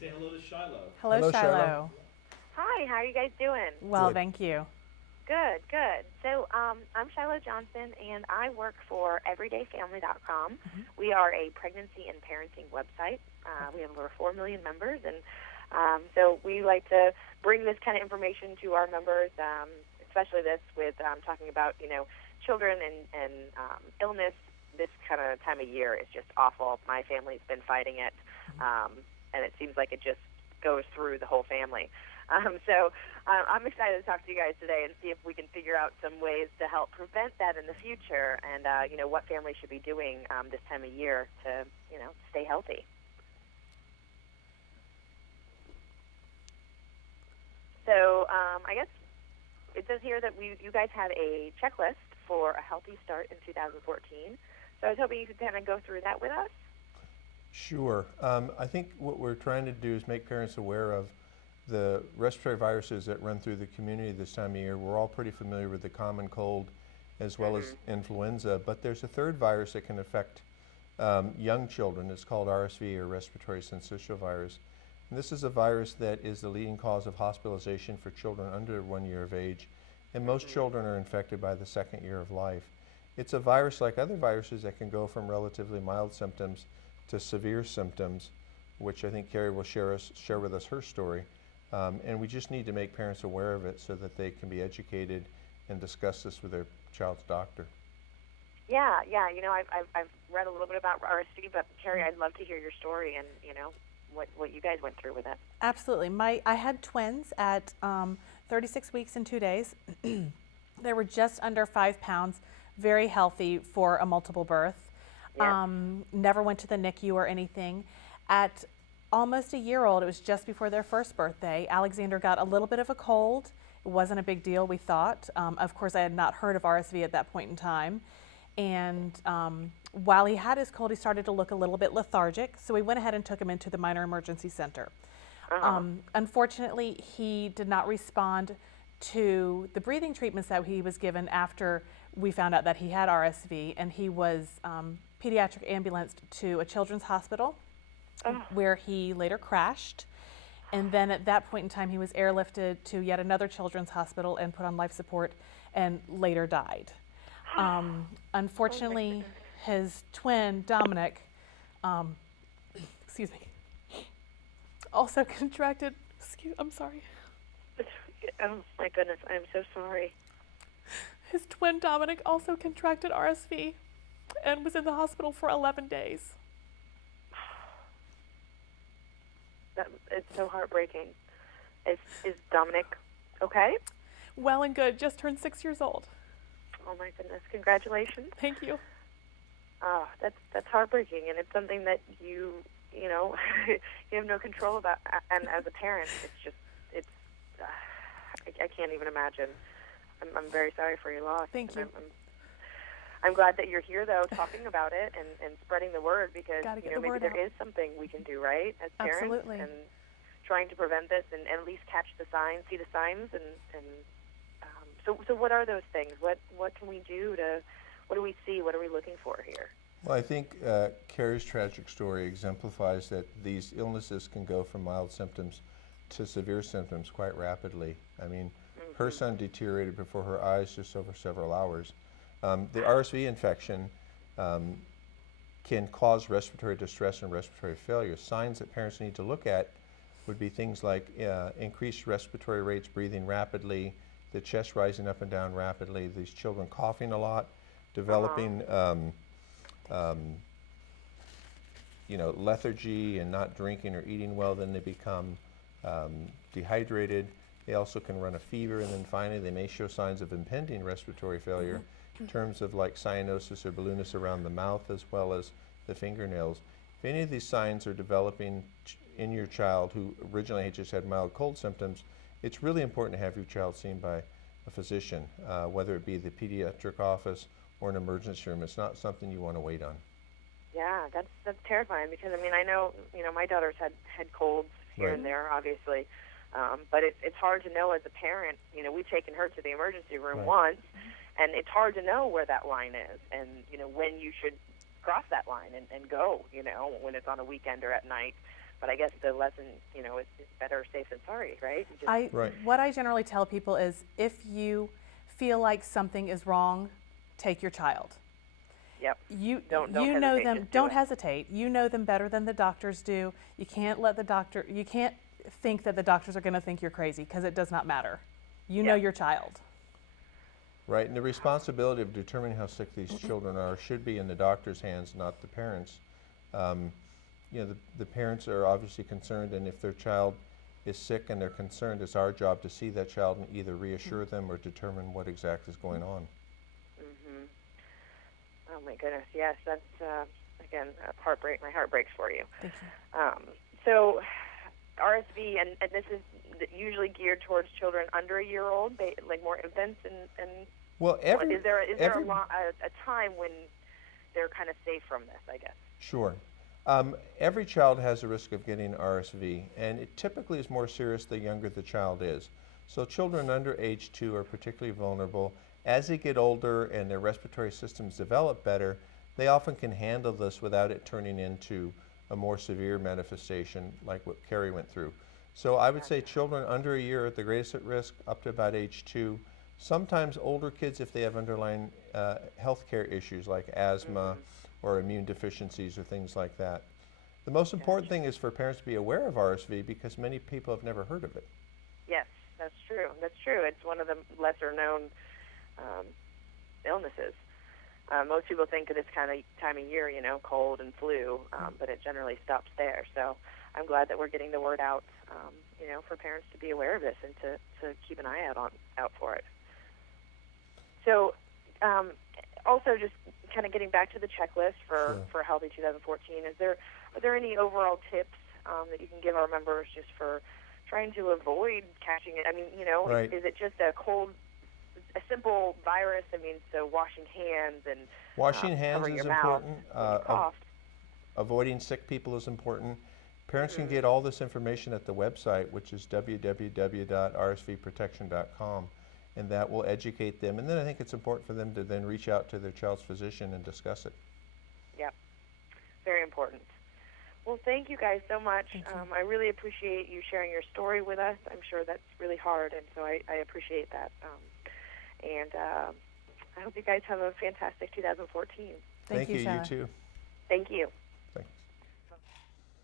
say hello to Shiloh. Hello, Hello, Shiloh. Shiloh. Hi, how are you guys doing? Well, Good. thank you. Good, good. So I'm Shiloh Johnson, and I work for EverydayFamily.com. We are a pregnancy and parenting website. We have over 4 million members, and so we like to bring this kind of information to our members, especially this with talking about, children and illness. This kind of time of year is just awful. My family's been fighting it, and it seems like it just goes through the whole family. So I'm excited to talk to you guys today and see if we can figure out some ways to help prevent that in the future, and what families should be doing this time of year to stay healthy. So I guess it says here that you guys have a checklist for a healthy start in 2014. So I was hoping you could kind of go through that with us. Sure. I think what we're trying to do is make parents aware of the respiratory viruses that run through the community this time of year. We're all pretty familiar with the common cold as well as influenza, but there's a third virus that can affect young children. It's called RSV, or respiratory syncytial virus. And this is a virus that is the leading cause of hospitalization for children under 1 year of age, and most children are infected by the second year of life. It's a virus like other viruses that can go from relatively mild symptoms to severe symptoms, which I think Kari will share with us her story. And we just need to make parents aware of it so that they can be educated and discuss this with their child's doctor. Yeah. I've read a little bit about RSV, but Kari, I'd love to hear your story and what you guys went through with it. Absolutely. I had twins at 36 weeks and 2 days. They were just under 5 pounds, very healthy for a multiple birth. Yeah. Never went to the NICU or anything. At almost a year old, it was just before their first birthday, Alexander got a little bit of a cold. It wasn't a big deal, we thought. Of course, I had not heard of RSV at that point in time. And while he had his cold, he started to look a little bit lethargic. So we went ahead and took him into the minor emergency center. Unfortunately, he did not respond to the breathing treatments that he was given after we found out that he had RSV, and he was pediatric ambulanced to a children's hospital where he later crashed. And then at that point in time, he was airlifted to yet another children's hospital and put on life support and later died. Unfortunately, his twin, Dominic, also contracted, I'm sorry. Oh my goodness, I'm so sorry. His twin, Dominic, also contracted RSV and was in the hospital for 11 days. It's so heartbreaking. Is Dominic okay? Well and good, just turned 6 years old. Oh my goodness, congratulations. Thank you. Oh, that's heartbreaking, and it's something that you have no control about. And as a parent, I can't even imagine. I'm very sorry for your loss. Thank you. I'm glad that you're here, though, talking about it and spreading the word, because maybe there is something we can do, right, as parents. Absolutely. And trying to prevent this and at least catch the signs, see the signs, and so what are those things? What can we do what do we see? What are we looking for here? Well, I think Kari's tragic story exemplifies that these illnesses can go from mild symptoms to severe symptoms quite rapidly. I mean, her son deteriorated before her eyes just over several hours. The RSV infection can cause respiratory distress and respiratory failure. Signs that parents need to look at would be things like increased respiratory rates, breathing rapidly, the chest rising up and down rapidly, these children coughing a lot, developing lethargy and not drinking or eating well. Then they become dehydrated. They also can run a fever, and then finally they may show signs of impending respiratory failure in terms of like cyanosis or balloonus around the mouth, as well as the fingernails. If any of these signs are developing in your child who originally just had mild cold symptoms, it's really important to have your child seen by a physician, whether it be the pediatric office or an emergency room. It's not something you want to wait on. Yeah, that's terrifying, because I know my daughter's had colds here and there, obviously, but it's hard to know as a parent. We've taken her to the emergency room once, and it's hard to know where that line is, and when you should cross that line and go. When it's on a weekend or at night. But I guess the lesson, is better safe than sorry, right? You just- Right. What I generally tell people is if you feel like something is wrong, take your child. Yep. You Don't you know hesitate, them. just do Don't it. hesitate. You know them better than the doctors do. You can't think that the doctors are going to think you're crazy, because it does not matter. You know Yep. your child. Right, and the responsibility of determining how sick these children are should be in the doctor's hands, not the parents. The parents are obviously concerned, and if their child is sick and they're concerned, it's our job to see that child and either reassure them or determine what exactly is going on. Mhm. Oh my goodness, yes, that's again heartbreak. My heart breaks for you. Thank you. So RSV, and this is usually geared towards children under a year old, like more infants, and Well, is there a time when they're kind of safe from this, I guess? Sure. Every child has a risk of getting RSV, and it typically is more serious the younger the child is. So children under age 2 are particularly vulnerable. As they get older and their respiratory systems develop better, they often can handle this without it turning into a more severe manifestation like what Kari went through. So I would say children under a year are at the greatest at risk, up to about age 2. Sometimes older kids, if they have underlying healthcare issues like asthma or immune deficiencies or things like that. The most important thing is for parents to be aware of RSV, because many people have never heard of it. Yes, that's true. That's true. It's one of the lesser known illnesses. Most people think of this kind of time of year, cold and flu, but it generally stops there. So I'm glad that we're getting the word out, for parents to be aware of this and to keep an eye out for it. So also just kind of getting back to the checklist for Healthy 2014, are there any overall tips that you can give our members just for trying to avoid catching it? I mean, Right. Is it just a simple virus? I mean, so washing hands and Washing hands covering is your mouth important. when you cough. Avoiding sick people is important. Parents can get all this information at the website, which is www.rsvprotection.com, and that will educate them. And then I think it's important for them to then reach out to their child's physician and discuss it. Yeah, very important. Well, thank you guys so much. I really appreciate you sharing your story with us. I'm sure that's really hard, and so I appreciate that. I hope you guys have a fantastic 2014. Thank you, you Shiloh. too. Thank you.